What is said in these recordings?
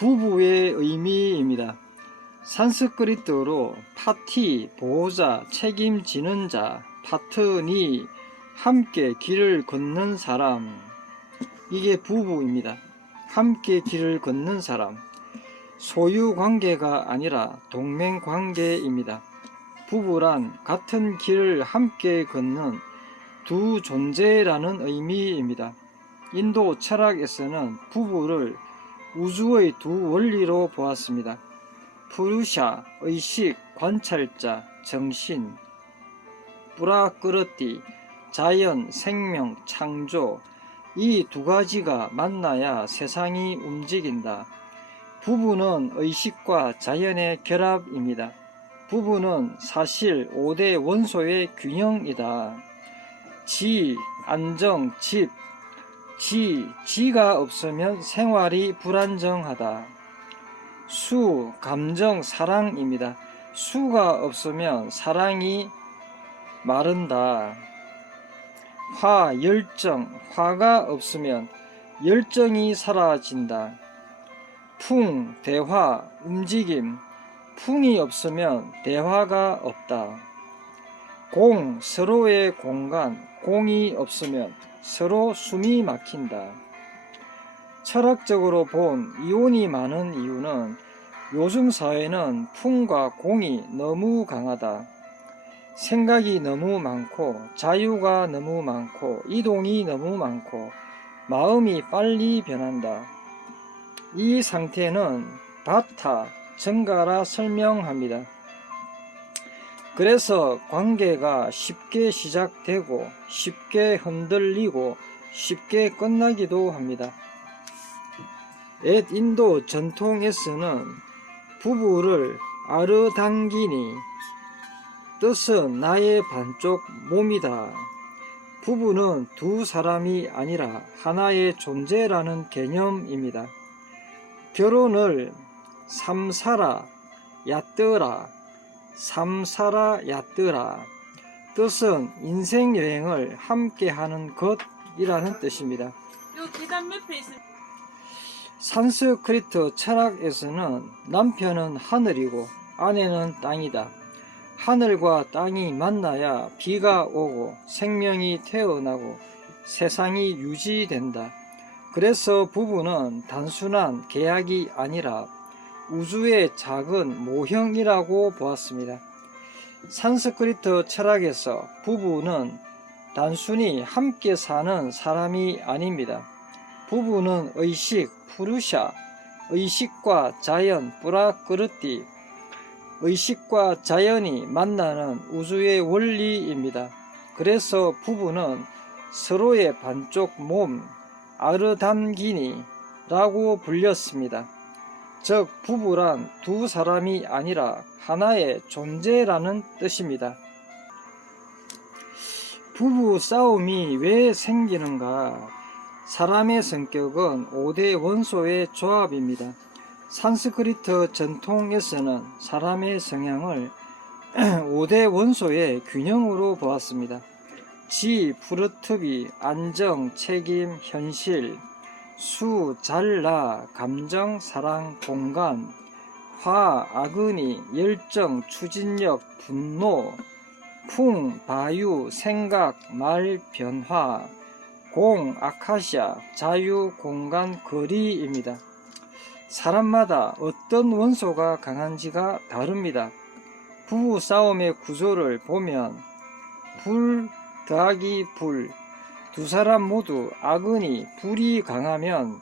부부의 의미입니다. 산스크리트어로 파티, 보호자, 책임지는 자, 파트니, 함께 길을 걷는 사람, 이게 부부입니다. 함께 길을 걷는 사람, 소유관계가 아니라 동맹관계입니다. 부부란 같은 길을 함께 걷는 두 존재라는 의미입니다. 인도 철학에서는 부부를 우주의 두 원리로 보았습니다. 푸루샤, 의식, 관찰자, 정신, 뿌라끄르티, 자연, 생명, 창조, 이 두 가지가 만나야 세상이 움직인다. 부부는 의식과 자연의 결합입니다. 부부는 사실 5대 원소의 균형이다. 지, 안정, 집, 지가 없으면 생활이 불안정하다. 수, 감정, 사랑입니다. 수가 없으면 사랑이 마른다. 화, 열정, 화가 없으면 열정이 사라진다. 풍, 대화, 움직임, 풍이 없으면 대화가 없다. 공, 서로의 공간, 공이 없으면 서로 숨이 막힌다. 철학적으로 본 이혼이 많은 이유는 요즘 사회는 풍과 공이 너무 강하다. 생각이 너무 많고 자유가 너무 많고 이동이 너무 많고 마음이 빨리 변한다. 이 상태는 바타, 정가라 설명합니다. 그래서 관계가 쉽게 시작되고 쉽게 흔들리고 쉽게 끝나기도 합니다. 옛 인도 전통에서는 부부를 아르당기니, 뜻은 나의 반쪽 몸이다. 부부는 두 사람이 아니라 하나의 존재라는 개념입니다. 결혼을 삼사라 야뜨라, 삼사라 야뜨라, 뜻은 인생 여행을 함께하는 것이라는 뜻입니다. 요 계단 옆에 있습니다. 산스크리트 철학에서는 남편은 하늘이고 아내는 땅이다. 하늘과 땅이 만나야 비가 오고 생명이 태어나고 세상이 유지된다. 그래서 부부는 단순한 계약이 아니라 우주의 작은 모형이라고 보았습니다. 산스크리트 철학에서 부부는 단순히 함께 사는 사람이 아닙니다. 부부는 의식, 푸루샤, 의식과 자연, 뿌라끄르티, 의식과 자연이 만나는 우주의 원리입니다. 그래서 부부는 서로의 반쪽 몸, 아르담기니 라고 불렸습니다. 즉 부부란 두 사람이 아니라 하나의 존재라는 뜻입니다. 부부 싸움이 왜 생기는가? 사람의 성격은 5대 원소의 조합입니다. 산스크리트 전통에서는 사람의 성향을 5대 원소의 균형으로 보았습니다. 지, 푸르트비, 안정, 책임, 현실, 수, 잘나, 감정, 사랑, 공간, 화, 아그니, 열정, 추진력, 분노, 풍, 바유, 생각, 말, 변화, 공, 아카시아, 자유, 공간, 거리입니다. 사람마다 어떤 원소가 강한지가 다릅니다. 부부 싸움의 구조를 보면 불 더하기 불, 두 사람 모두 아그니, 불이 강하면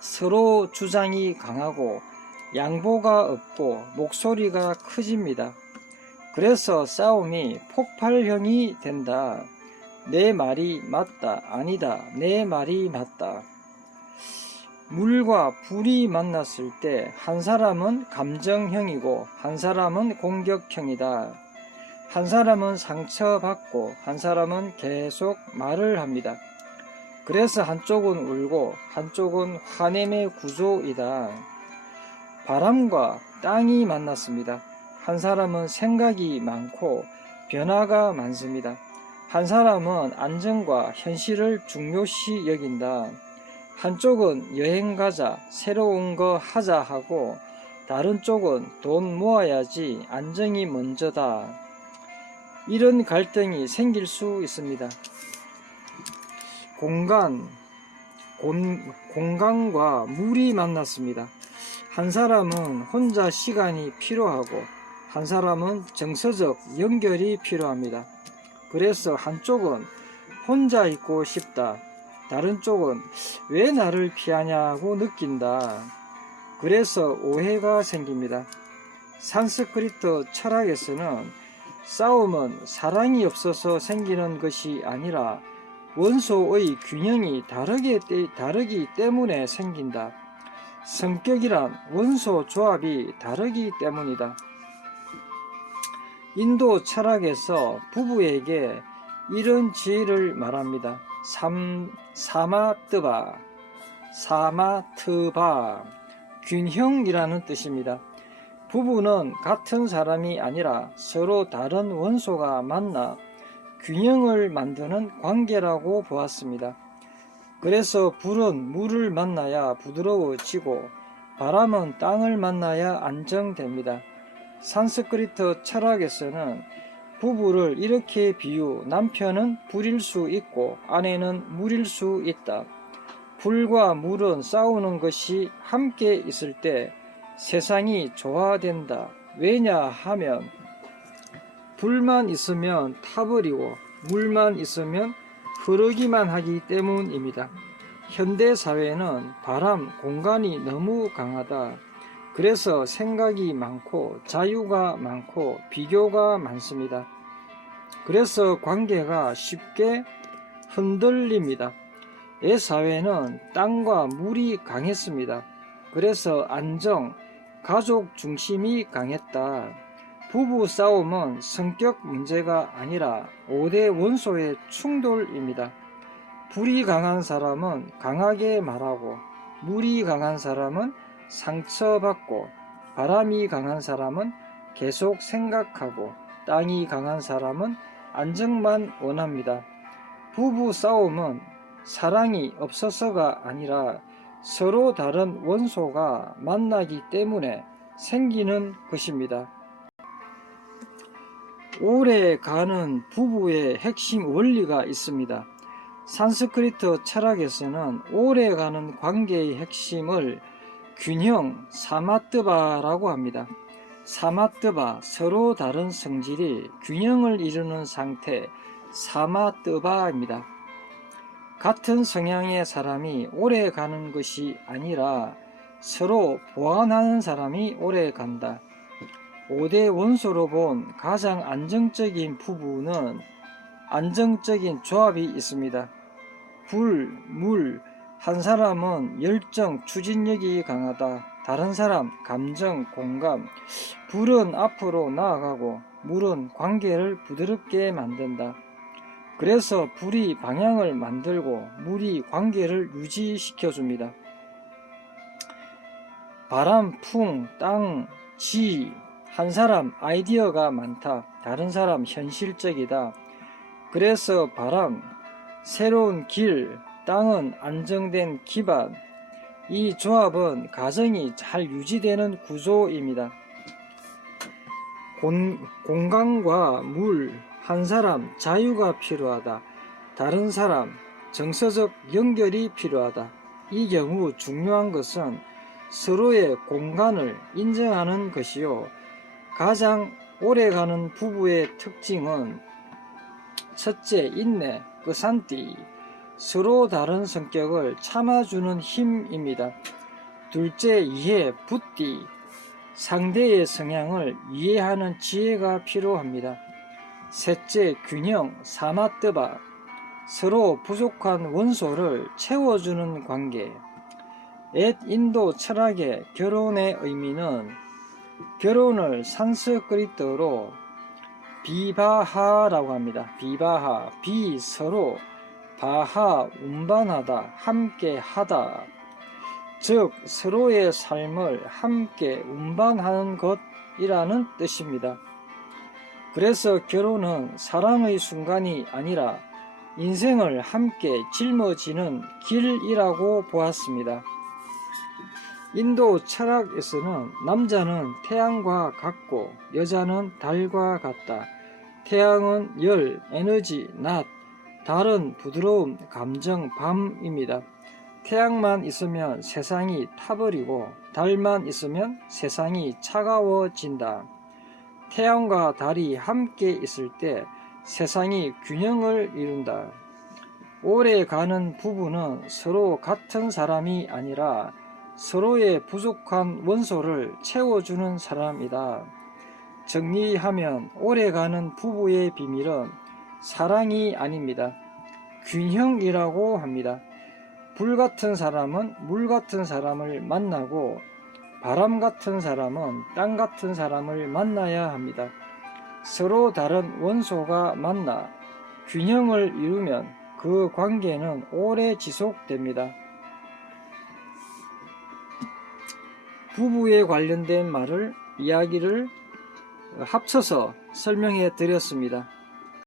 서로 주장이 강하고 양보가 없고 목소리가 커집니다. 그래서 싸움이 폭발형이 된다. 내 말이 맞다, 아니다, 내 말이 맞다. 물과 불이 만났을 때 한 사람은 감정형이고 한 사람은 공격형이다. 한 사람은 상처받고 한 사람은 계속 말을 합니다. 그래서 한쪽은 울고 한쪽은 화냄의 구조이다. 바람과 땅이 만났습니다. 한 사람은 생각이 많고 변화가 많습니다. 한 사람은 안정과 현실을 중요시 여긴다. 한쪽은 여행 가자, 새로운 거 하자 하고 다른 쪽은 돈 모아야지 안정이 먼저다. 이런 갈등이 생길 수 있습니다. 공간과 물이 만났습니다. 한 사람은 혼자 시간이 필요하고 한 사람은 정서적 연결이 필요합니다. 그래서 한쪽은 혼자 있고 싶다. 다른 쪽은 왜 나를 피하냐고 느낀다. 그래서 오해가 생깁니다. 산스크리트 철학에서는 싸움은 사랑이 없어서 생기는 것이 아니라 원소의 균형이 다르기 때문에 생긴다. 성격이란 원소 조합이 다르기 때문이다. 인도 철학에서 부부에게 이런 지혜를 말합니다. 사마트바, 균형이라는 뜻입니다. 부부는 같은 사람이 아니라 서로 다른 원소가 만나 균형을 만드는 관계라고 보았습니다. 그래서 불은 물을 만나야 부드러워지고 바람은 땅을 만나야 안정됩니다. 산스크리트 철학에서는 부부를 이렇게 남편은 불일 수 있고 아내는 물일 수 있다. 불과 물은 싸우는 것이 함께 있을 때 세상이 좋아된다. 왜냐하면 불만 있으면 타버리고 물만 있으면 흐르기만 하기 때문입니다. 현대 사회는 공간이 너무 강하다. 그래서 생각이 많고 자유가 많고 비교가 많습니다. 그래서 관계가 쉽게 흔들립니다. 옛 사회는 땅과 물이 강했습니다. 그래서 가족 중심이 강했다. 부부 싸움은 성격 문제가 아니라 5대 원소의 충돌입니다. 불이 강한 사람은 강하게 말하고, 물이 강한 사람은 상처받고, 바람이 강한 사람은 계속 생각하고, 땅이 강한 사람은 안정만 원합니다. 부부 싸움은 사랑이 없어서가 아니라 서로 다른 원소가 만나기 때문에 생기는 것입니다. 오래 가는 부부의 핵심 원리가 있습니다. 산스크리트 철학에서는 오래 가는 관계의 핵심을 균형, 사마트바라고 합니다. 사마트바, 서로 다른 성질이 균형을 이루는 상태, 사마트바입니다. 같은 성향의 사람이 오래 가는 것이 아니라 서로 보완하는 사람이 오래 간다. 5대 원소로 본 가장 안정적인 부부는 안정적인 조합이 있습니다. 불, 물, 한 사람은 열정, 추진력이 강하다. 다른 사람, 감정, 공감. 불은 앞으로 나아가고 물은 관계를 부드럽게 만든다. 그래서 불이 방향을 만들고 물이 관계를 유지시켜줍니다. 바람, 풍, 땅, 지. 한 사람 아이디어가 많다. 다른 사람 현실적이다. 그래서 바람, 새로운 길, 땅은 안정된 기반. 이 조합은 가정이 잘 유지되는 구조입니다. 공간과 물, 한 사람 자유가 필요하다. 다른 사람 정서적 연결이 필요하다. 이 경우 중요한 것은 서로의 공간을 인정하는 것이요. 가장 오래가는 부부의 특징은 첫째, 인내, 산띠, 서로 다른 성격을 참아주는 힘입니다. 둘째, 이해, 붓띠, 상대의 성향을 이해하는 지혜가 필요합니다. 셋째, 균형, 사마트바, 서로 부족한 원소를 채워주는 관계. 옛 인도 철학의 결혼의 의미는 결혼을 산스크리트로 비바하라고 합니다. 비바하, 서로, 바하, 운반하다, 함께 하다. 즉 서로의 삶을 함께 운반하는 것이라는 뜻입니다. 그래서 결혼은 사랑의 순간이 아니라 인생을 함께 짊어지는 길이라고 보았습니다. 인도 철학에서는 남자는 태양과 같고 여자는 달과 같다. 태양은 열, 에너지, 낮, 달은 부드러움, 감정, 밤입니다. 태양만 있으면 세상이 타버리고 달만 있으면 세상이 차가워진다. 태양과 달이 함께 있을 때 세상이 균형을 이룬다. 오래 가는 부부는 서로 같은 사람이 아니라 서로의 부족한 원소를 채워주는 사람이다. 정리하면 오래가는 부부의 비밀은 사랑이 아닙니다. 균형이라고 합니다. 불 같은 사람은 물 같은 사람을 만나고 바람 같은 사람은 땅 같은 사람을 만나야 합니다. 서로 다른 원소가 만나 균형을 이루면 그 관계는 오래 지속됩니다. 부부에 관련된 이야기를 합쳐서 설명해 드렸습니다.